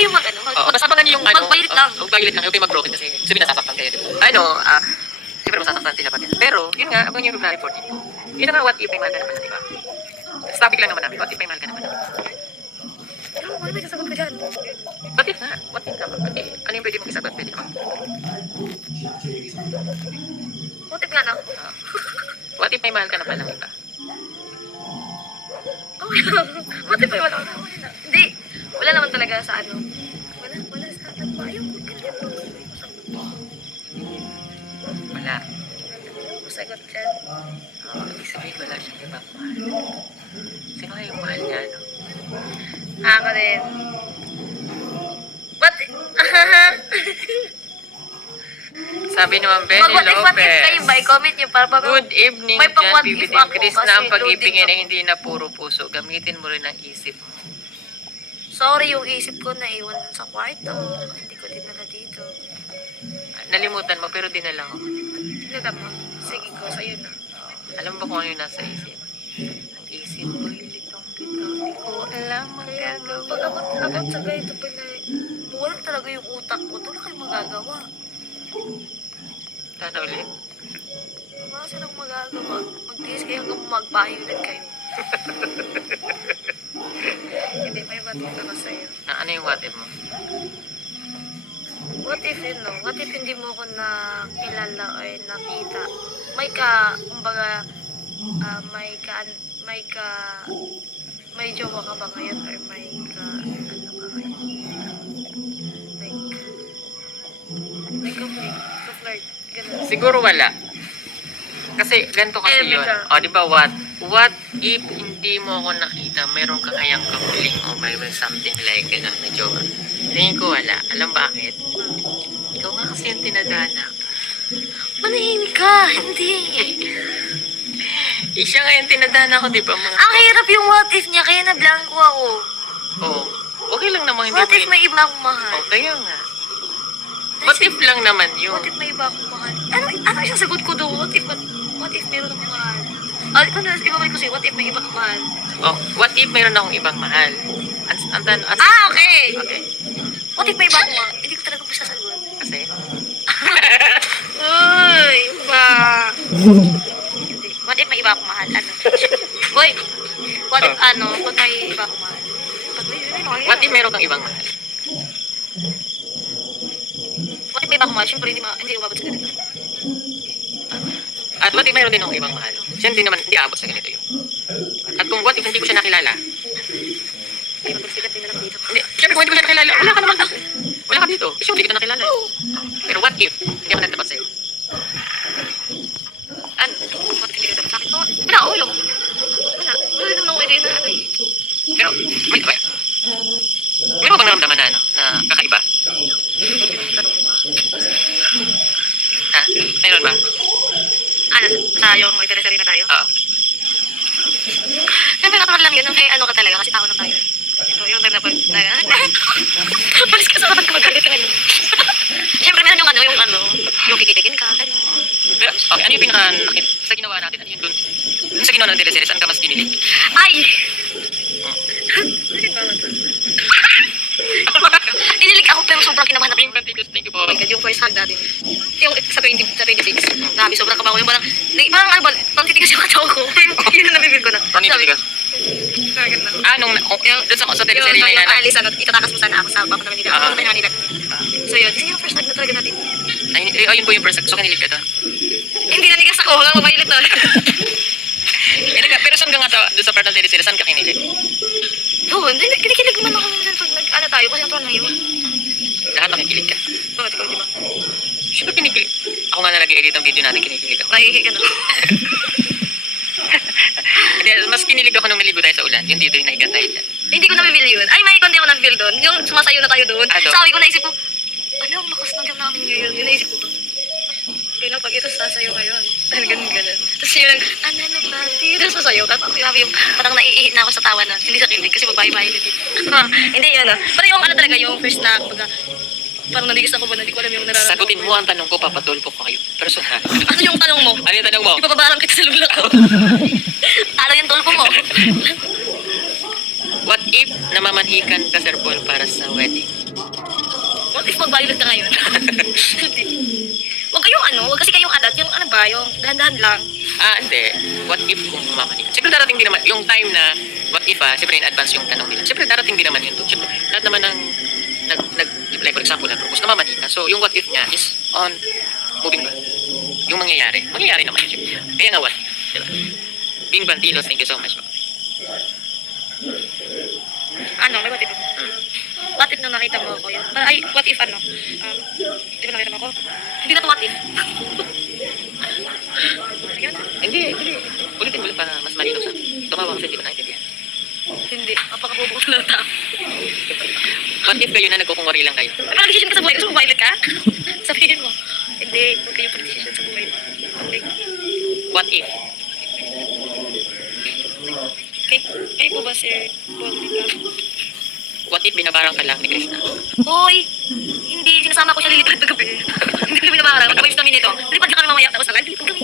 kayong mag, ano, Basta abangan niyo yung ano. mag-violet lang. Mag-violet lang. Huwag kayong mag-broken kasi sabi nasasaktan kayo. Diba? Siyempre masasaktan sila pati. Pero, yun nga, abangan niyo yung February 14. Yun na nga, what if may mahal ka naman, di ba? Topic lang naman namin. What if may mahal ka naman? Ano may sasagot ka dyan? What if na? What if ka ba? Ano yung pwede mong isagot? Pwede naman. What if nga na? What if may mahal ka na palang iba? Okay lang. What if may wala? Hindi. Wala naman talaga sa ano. Wala sa ano. Ayaw ko. Wala. Ayaw ko sagot dyan. Ibig sabihin wala siyang ibang mahal. Sino kaya yung mahal niya, no? Ako din. What? Sabi naman, Benny What if kayo Lopez. ba? I-comment nyo para pa. Good evening, May pang what John if Bibi ako Chris kasi na ang pag-ibig loading ay hindi na puro puso. Gamitin mo rin ang isip mo. Sorry, yung isip ko naiwan dun sa kwarto. Hindi ko dinala dito. Nalimutan mo, pero dinala ko. Dinala mo? Sige ko, sa'yo na. Alam mo kung ano yung nasa isip? Ang isip ko, litong-lito. Hindi ko alam magagawa. Pag abot sa ganito pala, wala talaga yung utak ko. Wala kayong magagawa. Sana ulit. Wala silang magagawa. Mag-tiis kayo hanggang mag-violet kayo. Hindi, may batit ako sa'yo. Ano yung what if mo? What if yun, no? What if hindi mo ko nakilala o nakita? Kumbaga, may jowa ka ba ngayon or ano ka ngayon? May ka-flirt, ganun. Siguro wala. Kasi ganito kasi yun. O, di ba what if hindi mo ako nakita, meron ka kayang kahuling o may something like gano'n na jowa? Tingin ko wala. Alam bakit? Ikaw nga kasi yung tinadhana. Manahimik ka! Hindi! Siya nga yung tinadhana ko, di ba? Ang hirap yung what if niya, kaya na-blanco ako. Oo. Okay lang naman hindi What if may iba akong mahal? O, kaya nga. What if lang naman yun? What if may iba akong mahal? Ano yung sagot ko doon? What if meron akong mahal? Ibabalik ko sa'yo, what if may iba akong mahal? Oh, what if mayroon akong ibang mahal? Okay! Okay. What if may iba akong mahal? Hindi ko talaga po sasagot. Kasi? Uy, iba. Hindi. What if may iba akong mahal? Ano? Boy, what if pag may iba akong mahal? What if mayroon kang ibang mahal? What if may iba akong mahal? Siyempre, hindi umabot sa ganito. At what if mayroon din akong ibang mahal? Siya hindi aabot sa ganito yun. At kung what if hindi ko siya nakilala? Hindi magsigat din na lang dito. Hindi, siyempre kung hindi ko siya nakilala, wala ka naman. Wala ka dito. Kasi hindi kita nakilala. Pero what if hindi ako nagtapat sa'yo? Ano? What if hindi ka dapat sa akin? Wala, ulo. Wala naman ako ideya na ano eh. Pero, meron bang naramdaman na na kakaiba? Yung tanong mo ba? Ha? Meron ba? Yung magdala-sari na tayo? Oo. Siyempre, natural lang yun. Kaya ano ka talaga, kasi tao na tayo. Ito, yung ganda pag... Palis ka sa kapan ka magalit ka. Siyempre, meron yung kikiligin ka, gano'n. Pero, okay, ano yung pinaka sa ginawa natin? Ano yun dun? Dun sa ginawa ng teleseries, saan ka mas kinilig? Ay! Inilig ako pero sobrang kinabahan ako. Thank you po. Oh my God, yung first hug natin. Yung sa 26. Grabe, sobrang kabaho. Yung parang ano ba, parang titigas yung katawa ko. Yun ang nabibig ko na. Paano yung titigas? Dun sa teleseries na yan. Yung Alice, itatakas mo sana ako sa papa naman nila. Ako naman nila. So yun, kasi yung first hug na talaga natin. Yun po yung first. So, kinilig ka doon. Hindi naligas ako, hanggang mabailit na. Pero saan ka nga doon sa part ng teleseries, saan ka kinilig? Oo, hindi, kinikilig naman ako minsan pag nag-ano tayo, kasi natural na yun. Lahat nakikilig ka. Bakit ikaw, di ba? Siyempre kinikilig. Ako nga na nag-edit ang video natin, kinikilig ako. Nakikilig ka na. Hindi, mas kinilig ako nung naligo tayo sa ulan. Yung dito yung naigan tayo dyan. Hindi ko nabibili yun. Ay, may kundi ako nabibili doon. Yung sumasayo na tayo doon. Ano? Sabi ko, naisip ko, ano, ang lakas ng jam namin ngayon. Yung naisip ko, pag ito sasayo ngayon. Ganun. Tapos yun lang, nagpati. Tapos sasayo. Tapos grabe yung, parang naiihit na ako sa tawa na. Hindi sa kilig, kasi babae-bae na dito. Hindi yun, Pero yung talaga, yung first na, parang naligas ako ba, hindi ko alam yung nararamdaman. Sagutin mo ang tanong ko, papatulpo ko kayo. Personal. Ano yung tanong mo? Ano yung tanong mo? Ipapabarang kita sa lula ko. Ano yung tulpo mo? What if namamanhikan ka, Sir Paul, para sa wedding? What if mag-violet ka ngayon? Hindi. Huwag kayong huwag kasi kayong adat, yung ano ba, yung dahan-dahan lang. Hindi. What if kung mamamanhikan? Siyempre darating din naman, yung time na, what if siyempre in advance yung tanong nila. Siyempre darating din naman yun to. Siyempre, lahat naman ng, like for example, nag-propose na mamamanhikan. So, yung what if niya is on moving ba? Yung mangyayari. Mangyayari naman yun. Kaya nga what if, diba? Bing Bantilos, thank you so much. May what if? What if na nakita mo ako yun? What if di ba nakita mo ako? Hindi na to what if. Ayun. Hindi. Ulitin mo para mas malinaw sa tumawa kasi hindi ko naintindihan. Hindi. Apakabubo ko ng tao. What if kayo na nagkukungwari lang kayo? Ay, parang decision ka sa buhay. Gusto mo violet ka? Sabihin mo. Hindi. Huwag kayong pag-decision sa buhay mo. Okay. What if? Kayo po ba, Sir Paul? What if binabarang ka lang ni Krishna? Hoy! Hindi. Sinasama ko siya lilipad na gabi. Hindi ko binabarang. Mag-voice namin ito. Lipad na kami mamaya. Tapos na live. Lipad kami.